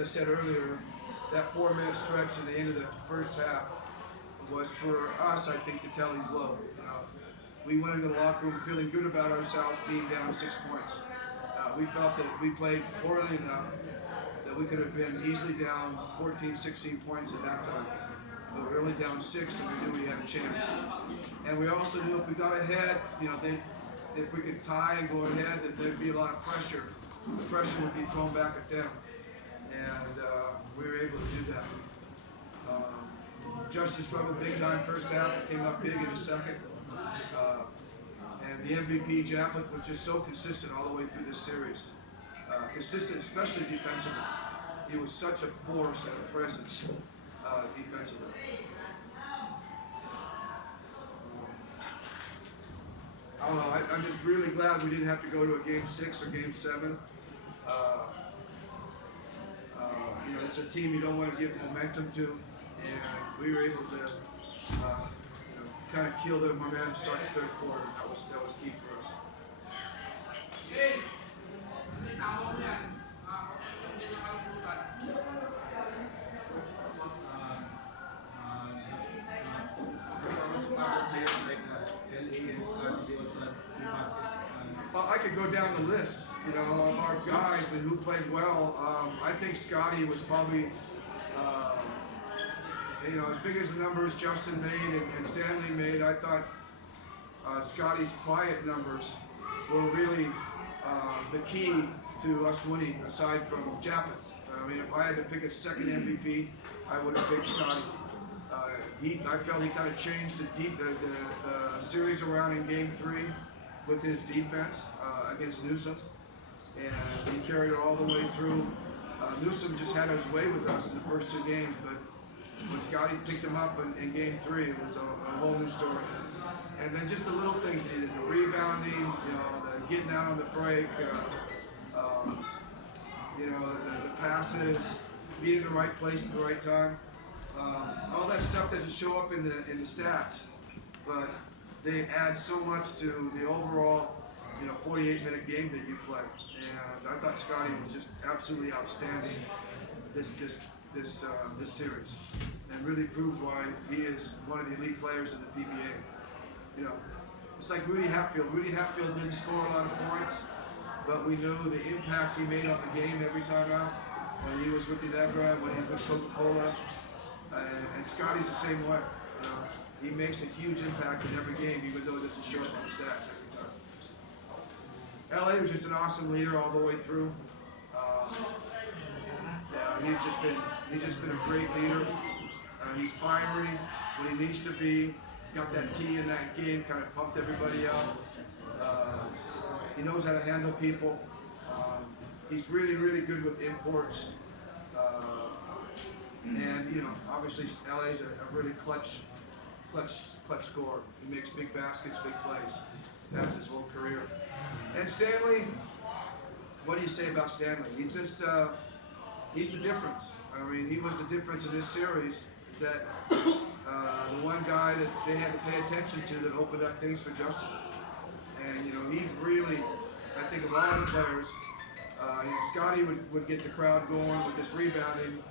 I said earlier, that 4-minute stretch at the end of the first half was for us, I think, the telling blow. We went into the locker room feeling good about ourselves being down 6 points. We felt that we played poorly enough that we could have been easily down 14, 16 points at halftime. But we were only down 6 and we knew we had a chance. And we also knew if we got ahead, if we could tie and go ahead, that there'd be a lot of pressure. The pressure would be thrown back at them. And we were able to do that. Justin struggled big time first half, and came up big in the second. And the MVP, Japeth, was just so consistent all the way through this series. Consistent, especially defensively. He was such a force and a presence defensively. I don't know, I'm just really glad we didn't have to go to a game 6 or game 7. It's a team you don't want to give momentum to, and we were able to kind of kill their momentum, start the third quarter. That was key for us. Well, I could go down the list, of our guys and who played well. I think Scotty was probably, as big as the numbers Justin made and Stanley made. I thought Scotty's quiet numbers were really the key to us winning, aside from Japeth. I mean, if I had to pick a second MVP, I would have picked Scotty. I felt he kind of changed the series around in Game 3 with his defense against Newsom, and he carried it all the way through. Newsom just had his way with us in the first 2 games, but when Scotty picked him up in Game 3, it was a whole new story. And then just the little things he did, the rebounding, the getting out on the break, the passes, being in the right place at the right time. All that stuff doesn't show up in the stats, but they add so much to the overall, 48-minute game that you play. And I thought Scotty was just absolutely outstanding this series, and really proved why he is one of the elite players in the PBA. It's like Rudy Hatfield. Rudy Hatfield didn't score a lot of points, but we knew the impact he made on the game every time out. When he was with Ginebra, when he was with Coca-Cola, and Scotty's the same way. He makes a huge impact in every game, even though it doesn't show up on the stats every time. LA was just an awesome leader all the way through. He's just been a great leader. He's fiery when he needs to be. Got that T in that game, kind of pumped everybody up. He knows how to handle people. He's really, really good with imports. And obviously LA's a really clutch scorer. He makes big baskets, big plays. That's his whole career. And Stanley, what do you say about Stanley? He's the difference. I mean, he was the difference in this series. That the one guy that they had to pay attention to that opened up things for Justin. And he really, I think of all the players, Scotty would get the crowd going with his rebounding.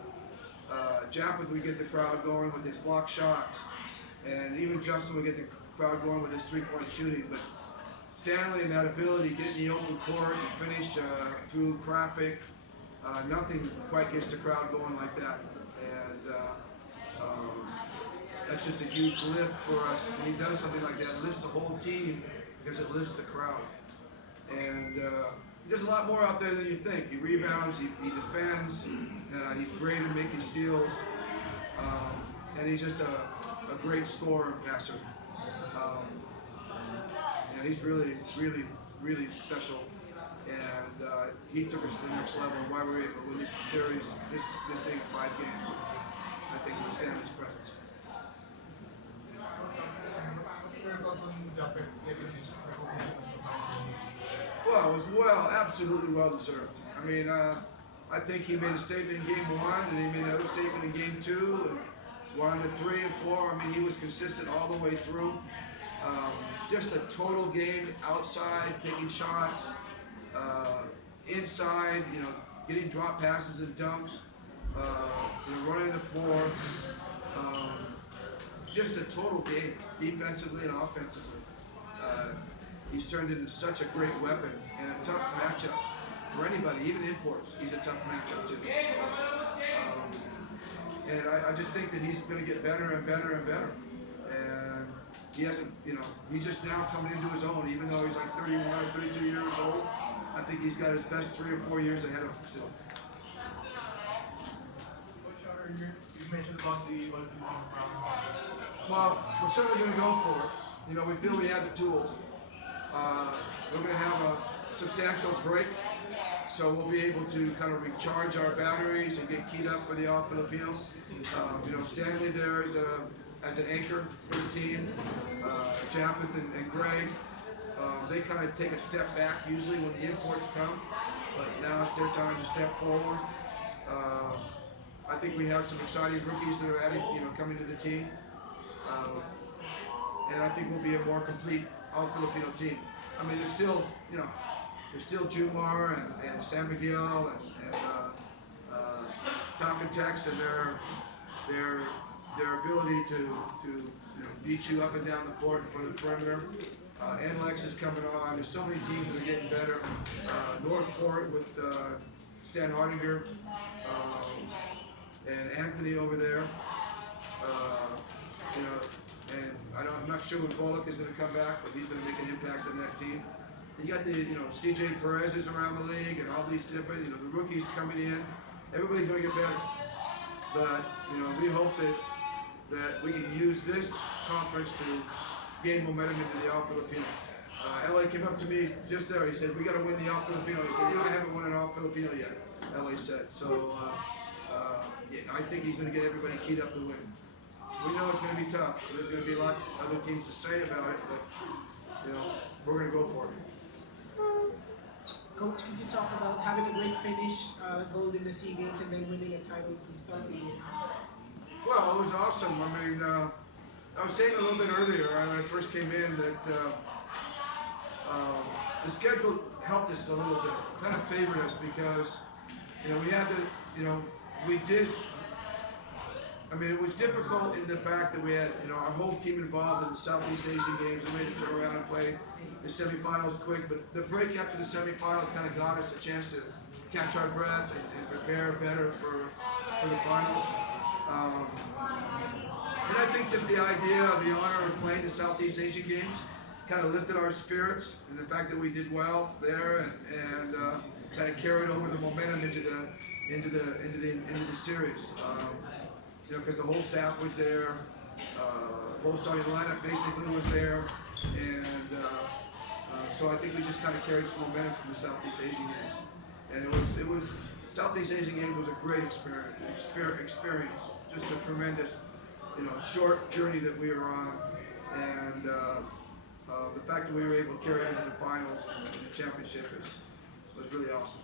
Japeth would get the crowd going with his block shots, and even Justin would get the crowd going with his 3-point shooting. But Stanley and that ability, get in the open court and finish through traffic, nothing quite gets the crowd going like that. And that's just a huge lift for us. When he does something like that, it lifts the whole team because it lifts the crowd. And he does a lot more out there than you think. He rebounds, he defends, he's great at making steals, and he's just a great scorer and passer. And he's really, really, really special. And he took us to the next level. Why we were able to win this series, this thing in 5 games. I think it was Stanley's presence. Well, it was absolutely well deserved. I mean, I think he made a statement in Game 1, and he made another statement in Game 2, and 1 to 3 and 4. I mean, he was consistent all the way through. Just a total game, outside, taking shots, inside, getting drop passes and dunks. running the floor. Just a total game, defensively and offensively. He's turned into such a great weapon and a tough matchup for anybody, even imports. He's a tough matchup too. And I just think that he's going to get better and better and better. And he hasn't, he's just now coming into his own, even though he's like 31 or 32 years old. I think he's got his best 3 or 4 years ahead of him still. You mentioned about the Well, we're certainly going to go for it. We feel we have the tools. We're going to have a substantial break, so we'll be able to kind of recharge our batteries and get keyed up for the All-Filipino. Stanley there is as an anchor for the team. Japeth and Greg, they kind of take a step back usually when the imports come, but now it's their time to step forward. I think we have some exciting rookies that are added, coming to the team. And I think we'll be a more complete All-Filipino team. I mean, there's still Jumar and San Miguel and Takatex and their ability to beat you up and down the court in front of the perimeter. NLEX is coming on. There's so many teams that are getting better. Northport with Stan Hardinger and Anthony over there. And I'm not sure when Bullock is going to come back, but he's going to make an impact on that team. You got the, CJ Perez is around the league and all these different, the rookies coming in. Everybody's going to get better. But, we hope that we can use this conference to gain momentum into the All-Filipino. LA came up to me just there. He said, "We got to win the All-Filipino." He said, "Yeah, I haven't won an All-Filipino yet," LA said. So, I think he's going to get everybody keyed up to win. We know it's going to be tough. There's going to be a lot of other teams to say about it, but we're going to go for it. Coach, could you talk about having a great finish, gold in the SEA Games, and then winning a title to start the year? Well, it was awesome. I mean, I was saying a little bit earlier when I first came in that the schedule helped us a little bit, kind of favored us because we had we did. I mean, it was difficult in the fact that we had, our whole team involved in the Southeast Asian Games. We had to turn around and play the semifinals quick, but the break after the semifinals kind of got us a chance to catch our breath and prepare better for the finals. And I think just the idea of the honor of playing the Southeast Asian Games kind of lifted our spirits, and the fact that we did well there and kind of carried over the momentum into the series. Because the whole staff was there, the whole starting lineup basically was there, and so I think we just kind of carried some momentum from the Southeast Asian Games, and it was Southeast Asian Games was a great experience, just a tremendous, short journey that we were on, and the fact that we were able to carry it into the finals and the championship was really awesome.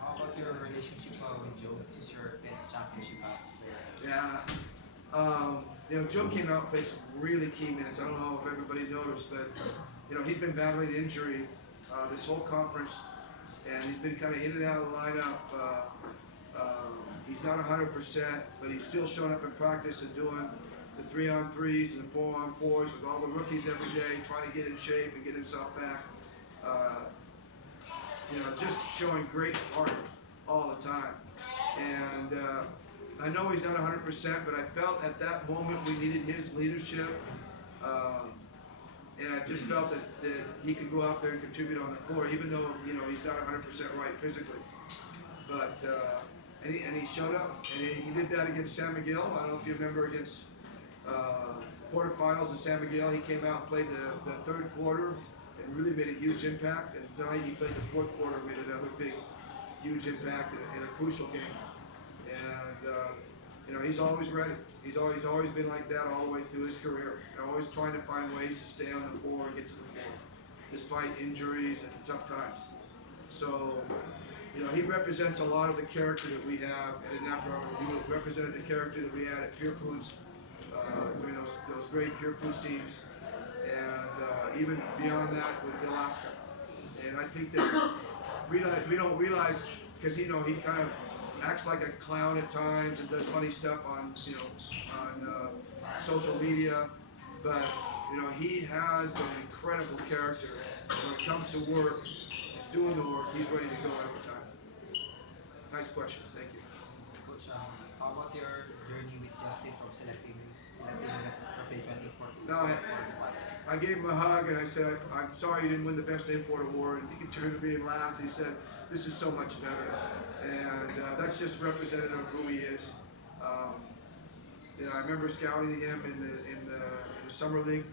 How about your relationship with Joe? This is your 10th championship as player. Yeah. Joe came out and played some really key minutes. I don't know if everybody noticed, but he's been battling injury this whole conference, and he's been kind of in and out of the lineup. He's not 100%, but he's still showing up in practice and doing the 3-on-3s and the 4-on-4s with all the rookies every day, trying to get in shape and get himself back. Just showing great heart all the time. And I know he's not 100%, but I felt at that moment we needed his leadership. And I just felt that he could go out there and contribute on the floor, even though, he's not 100% right physically. But, and he showed up, and he did that against San Miguel. I don't know if you remember against quarterfinals in San Miguel. He came out and played the third quarter and really made a huge impact. And tonight he played the fourth quarter and made another big, huge impact in a crucial game. And he's always ready. He's always been like that all the way through his career. Always trying to find ways to stay on the floor and get to the floor, despite injuries and tough times. So, he represents a lot of the character that we have at Ginebra. He represented the character that we had at Pure Foods, during those great Pure Foods teams, and even beyond that with Alaska. And I think that we don't realize, because he kind of acts like a clown at times and does funny stuff on social media, but he has an incredible character. When it comes to work, doing the work, he's ready to go every time. Nice question, thank you. Coach, how about your journey with Justin from selecting him as a replacement import? No, I gave him a hug and I said, I'm sorry you didn't win the best import award. And he turned to me and laughed. He said, this is so much better. And that's just representative of who he is. I remember scouting him in the summer league,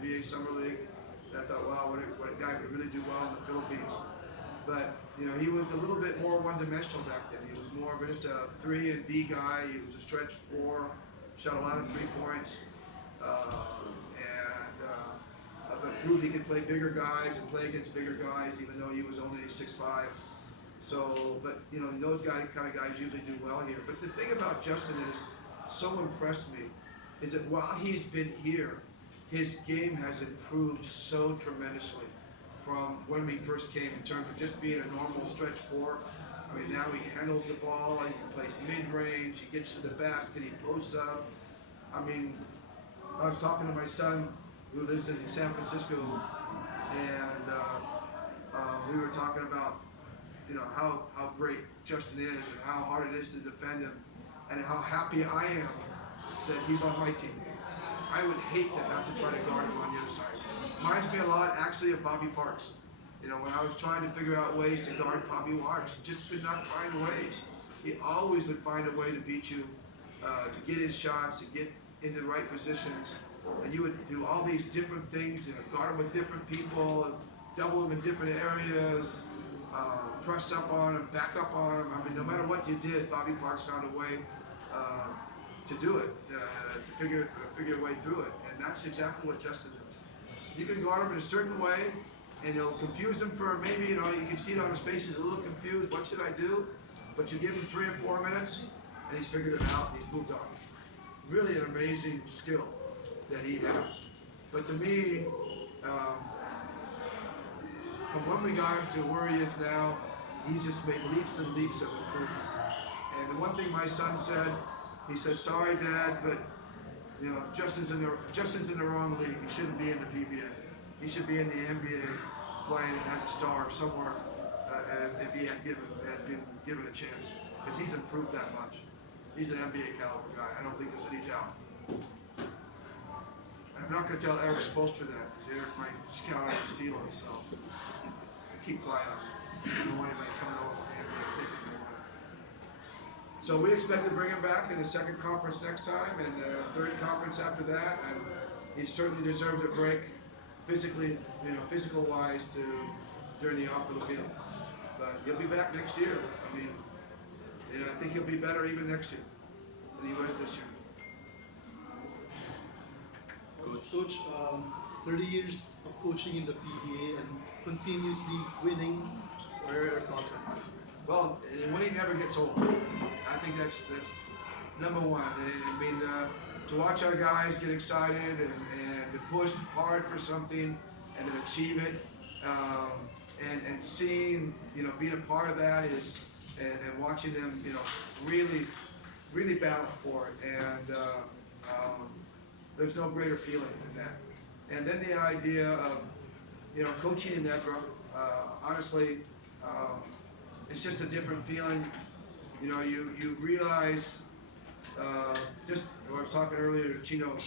NBA summer league. And I thought, wow, what a guy would really do well in the Philippines. But he was a little bit more one-dimensional back then. He was more of just a 3 and D guy. He was a stretch 4, shot a lot of 3 points. But proved he could play bigger guys and play against bigger guys, even though he was only 6'5". So, but those kind of guys usually do well here. But the thing about Justin that has so impressed me is that while he's been here, his game has improved so tremendously from when we first came in terms of just being a normal stretch 4. I mean, now he handles the ball, he plays mid-range, he gets to the basket, he posts up. I mean, I was talking to my son who lives in San Francisco, and we were talking about how great Justin is and how hard it is to defend him, and how happy I am that he's on my team. I would hate to have to try to guard him on the other side. Reminds me a lot actually of Bobby Parks. When I was trying to figure out ways to guard Bobby Parks, just could not find ways. He always would find a way to beat you, to get his shots, to get in the right positions. And you would do all these different things, guard him with different people, double him in different areas, press up on him, back up on him. I mean, no matter what you did, Bobby Parks found a way to do it, to figure a way through it. And that's exactly what Justin does. You can guard him in a certain way, and it'll confuse him for maybe, you can see it on his face, he's a little confused, what should I do? But you give him 3 or 4 minutes, and he's figured it out, he's moved on. Really an amazing skill that he has. But to me, from when we got him to where he is now, he's just made leaps and leaps of improvement. And the one thing my son said, he said, sorry Dad, but Justin's in the wrong league. He shouldn't be in the PBA. He should be in the NBA playing as a star somewhere if he had been given a chance. Because he's improved that much. He's an NBA caliber guy. I don't think there's any doubt. I'm not going to tell Eric Spoelstra that, because Eric might scout out and steal him, so keep quiet on it. I don't want anybody coming over from the NBA and taking him away. So we expect to bring him back in the second conference next time, and the third conference after that, and he certainly deserves a break physically, physical-wise during the off of the field. But he'll be back next year. I mean, I think he'll be better even next year than he was this year. Coach, 30 years of coaching in the PBA and continuously winning. What are your thoughts on that? Well, winning never gets old. I think that's number one. I mean, to watch our guys get excited and to push hard for something and then achieve it, and seeing, being a part of that and watching them, really battle for it. And there's no greater feeling than that. And then the idea of, coaching in Ginebra, honestly, it's just a different feeling. You realize, just I was talking earlier to Chino,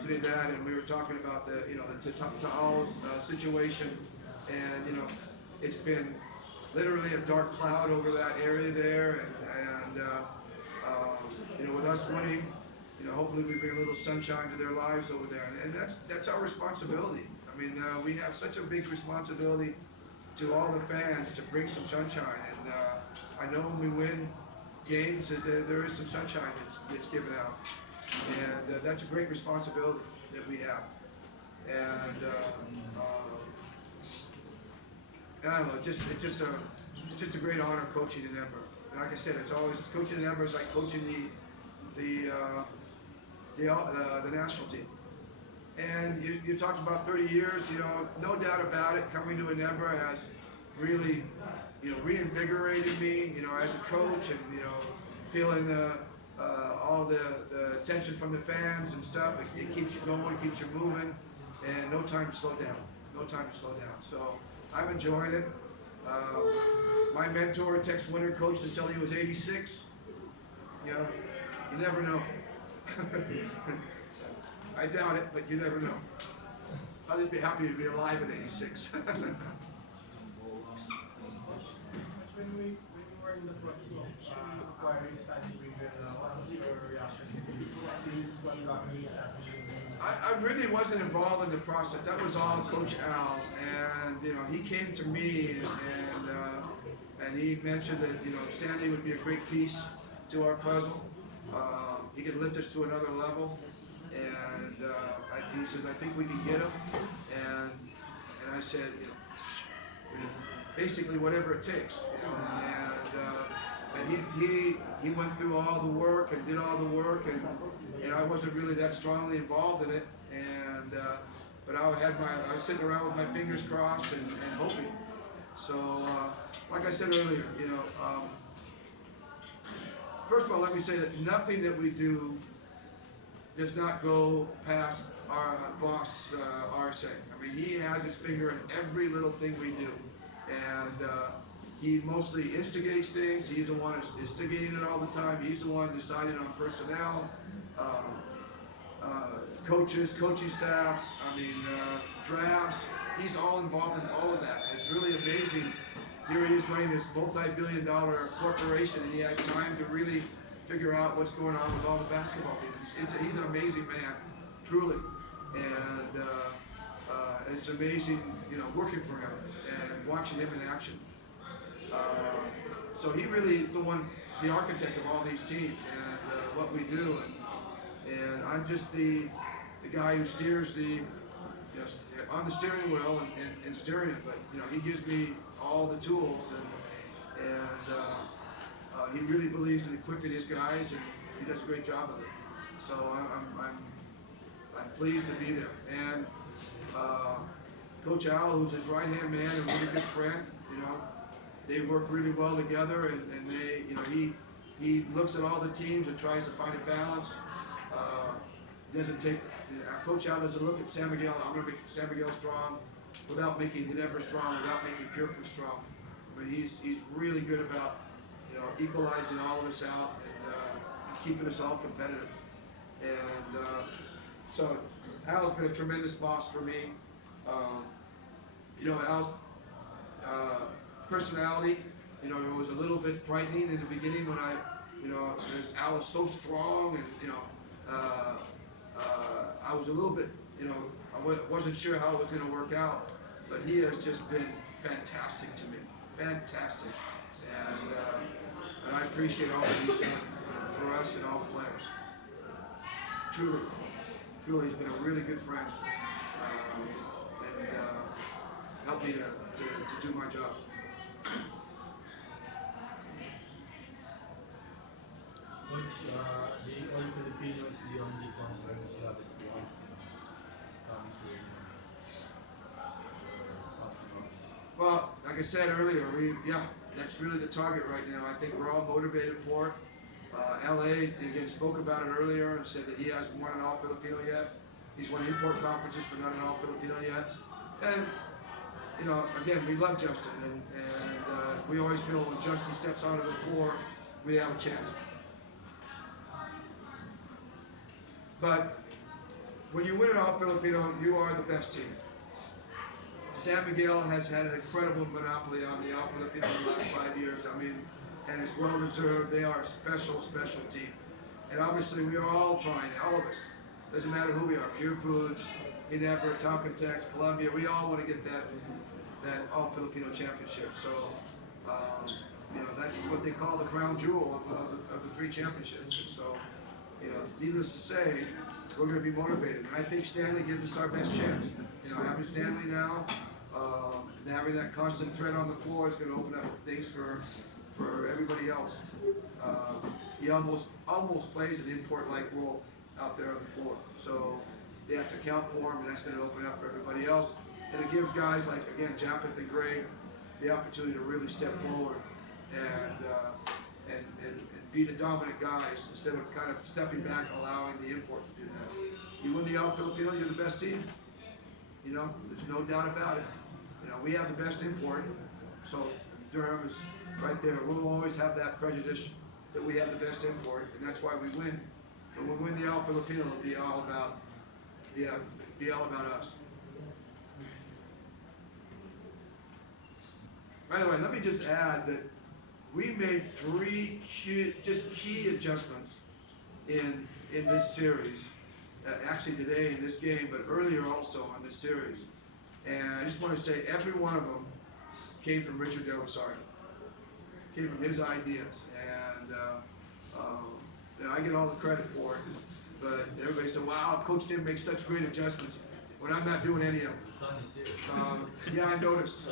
Trinidad, and we were talking about the Ta'al situation, and it's been literally a dark cloud over that area there, and with us winning, hopefully we bring a little sunshine to their lives over there, and that's our responsibility. I mean, we have such a big responsibility to all the fans to bring some sunshine, and I know when we win games that there is some sunshine that's given out, and that's a great responsibility that we have. And I don't know, it's just a great honor coaching in Ginebra. And like I said, it's always coaching in Ginebra is like coaching the national team. And you talked about 30 years, no doubt about it, coming to Ginebra has really reinvigorated me, as a coach, and feeling all the attention from the fans and stuff. It keeps you going, keeps you moving, and no time to slow down. No time to slow down. So I'm enjoying it. My mentor, Tex Winter, coached until he was 86. You never know. I doubt it, but you never know. I'd just be happy to be alive at 86. When you were in the process of acquiring Stanley Winger, what was your reaction since what companies I really wasn't involved in the process. That was all Coach Al, and he came to me and he mentioned that Stanley would be a great piece to our puzzle. He could lift us to another level, and he says, I think we can get him. And I said, basically whatever it takes, and he went through all the work and did all the work, and I wasn't really that strongly involved in it, and but I was sitting around with my fingers crossed and hoping. So like I said earlier, first of all, let me say that nothing that we do does not go past our boss, RSA. I mean, he has his finger in every little thing we do, and he mostly instigates things. He's the one who's instigating it all the time. He's the one deciding on personnel, coaches, coaching staffs, drafts. He's all involved in all of that. It's really amazing. Here he is running this multi-billion-dollar corporation, and he has time to really figure out what's going on with all the basketball teams. He's an amazing man, truly, and it's amazing, working for him and watching him in action. So he really is the architect of all these teams and what we do, and I'm just the guy who steers on the steering wheel and steering it. But he gives me all the tools, and he really believes in equipping his guys, and he does a great job of it. So I'm pleased to be there. And Coach Al, who's his right-hand man and a really good friend, they work really well together, and he looks at all the teams and tries to find a balance. He doesn't take, Coach Al doesn't look at San Miguel, I'm going to make San Miguel strong without making Ginebra strong, without making Purefoot strong. But he's really good about, equalizing all of us out and keeping us all competitive. And so Al's been a tremendous boss for me. Al's personality, it was a little bit frightening in the beginning when Al is so strong, and I was a little bit, I wasn't sure how it was going to work out, but he has just been fantastic to me, fantastic, and I appreciate all that he's done for us and all the players. Truly, he's been a really good friend, and helped me to do my job. Coach, the All Filipinos, the only conference you haven't won since coming to Well, like I said earlier, that's really the target right now. I think we're all motivated for it. LA, again, spoke about it earlier and said that he hasn't won an All-Filipino yet. He's won import conferences, but not an All-Filipino yet. And, again, we love Justin, and we always feel when Justin steps onto the floor, we have a chance. But when you win an All-Filipino, you are the best team. San Miguel has had an incredible monopoly on the All-Filipino in the last 5 years. And it's well deserved. They are a special, special team. And obviously we are all trying, all of us. Doesn't matter who we are, Pure Foods, Ginebra, Talcon Tex, Columbia, we all want to get that All-Filipino championship. So, that's what they call the crown jewel of the 3 championships. And so, needless to say, we're going to be motivated. And I think Stanley gives us our best chance. Having Stanley now, and having that constant threat on the floor is going to open up things for everybody else. He almost plays an import-like role out there on the floor. So they have to account for him, and that's going to open up for everybody else. And it gives guys like, again, Japeth and Gray, the opportunity to really step forward and be the dominant guys instead of kind of stepping back and allowing the import to do that. You win the All Filipino, you're the best team. You know, there's no doubt about it. You know, we have the best import, so Durham is right there. We'll always have that prejudice that we have the best import, and that's why we win. But when we win the All Filipino, it'll be all about, be all about us. By the way, let me just add that we made 3 key adjustments in this series. Actually today in this game, but earlier also in this series. And I just want to say every one of them came from Richard Delisardi. Came from his ideas. And you know, I get all the credit for it. But everybody said, wow, Coach Tim makes such great adjustments when I'm not doing any of them. The sun is here. Yeah, I noticed.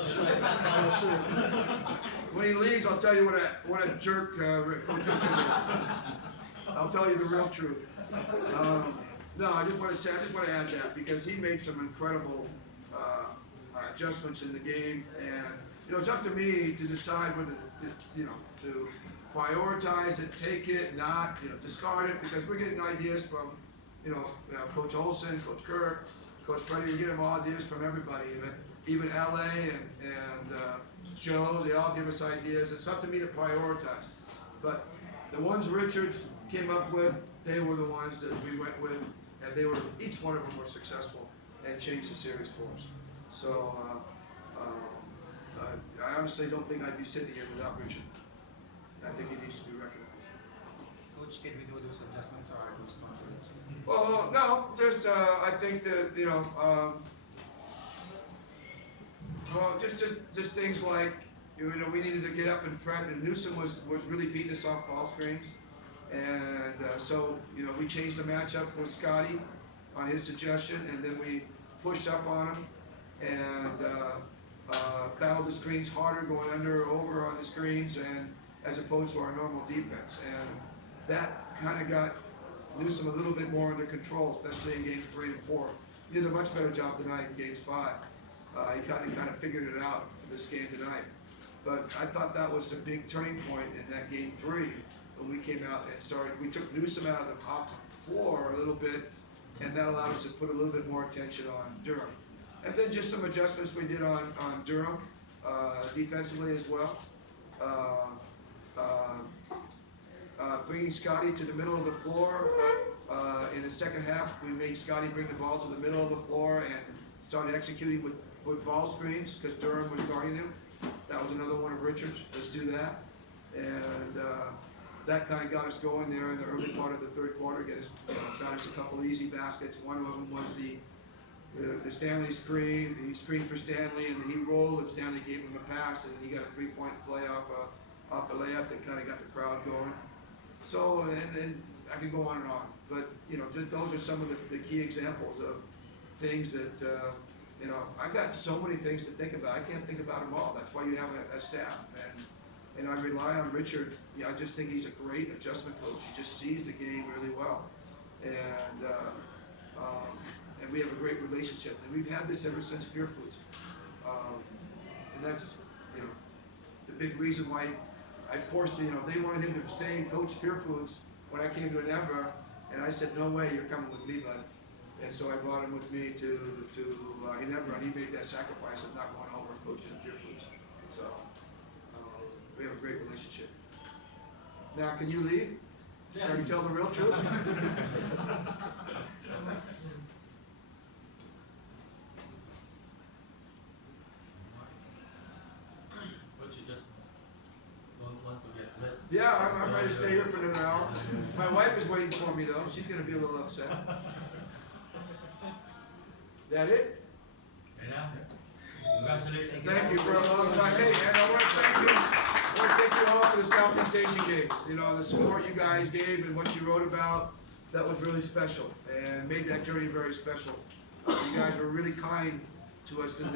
When he leaves, I'll tell you what a jerk Coach Richard is. I'll tell you the real truth. No, I just want to add that because he made some incredible adjustments in the game, and you know it's up to me to decide whether to prioritize it, take it, not discard it, because we're getting ideas from Coach Olson, Coach Kirk, Coach Freddie. We're getting all ideas from everybody, even LA and Joe. They all give us ideas. It's up to me to prioritize, but the ones Richards came up with, they were the ones that we went with. And each one of them were successful and changed the series for us. So I honestly don't think I'd be sitting here without Richard. I think he needs to be recognized. Coach, can we do those adjustments or are those not good? Well, no, just I think that well, just things like we needed to get up and prep, and Newsom was really beating us off ball screens. And so, we changed the matchup with Scotty on his suggestion, and then we pushed up on him and battled the screens harder, going under or over on the screens, and as opposed to our normal defense. And that kind of got Newsom a little bit more under control, especially in games 3 and 4. He did a much better job tonight in games 5. He kind of figured it out for this game tonight. But I thought that was a big turning point in that game 3. When we came out and started, we took Newsom out of the top floor a little bit, and that allowed us to put a little bit more attention on Durham. And then just some adjustments we did on Durham defensively as well. Bringing Scotty to the middle of the floor in the second half, we made Scotty bring the ball to the middle of the floor and started executing with ball screens because Durham was guarding him. That was another one of Richard's. Let's do that. And that kind of got us going there in the early part of the third quarter. Got us a couple easy baskets. One of them was the Stanley screen. He screened for Stanley, and then he rolled, and Stanley gave him a pass, and he got a 3-point play off a layup that kind of got the crowd going. So, and I can go on and on, but just those are some of the key examples of things that I've got so many things to think about. I can't think about them all. That's why you have a staff, and I rely on Richard. I just think he's a great adjustment coach. He just sees the game really well, and we have a great relationship. And we've had this ever since Pure Foods, and that's the big reason why I forced they wanted him to stay and coach Pure Foods when I came to Ginebra, and I said, no way, you're coming with me, bud. And so I brought him with me to Ginebra, and he made that sacrifice of not going over and coaching at Pure Foods. So we have a great relationship. Now, can you leave? So I can tell the real truth? But you just don't want to get wet. Yeah, I'm ready to stay here for another hour. My wife is waiting for me, though. She's going to be a little upset. That it? Yeah. Congratulations. Thank you for a long time. Hey, and I want to thank you. I want to thank you all for the Southeast Asian Games. The support you guys gave and what you wrote about, that was really special and made that journey very special. You guys were really kind to us in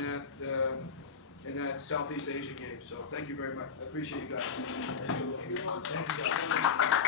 that Southeast Asian Games. So thank you very much. I appreciate you guys. Thank you guys.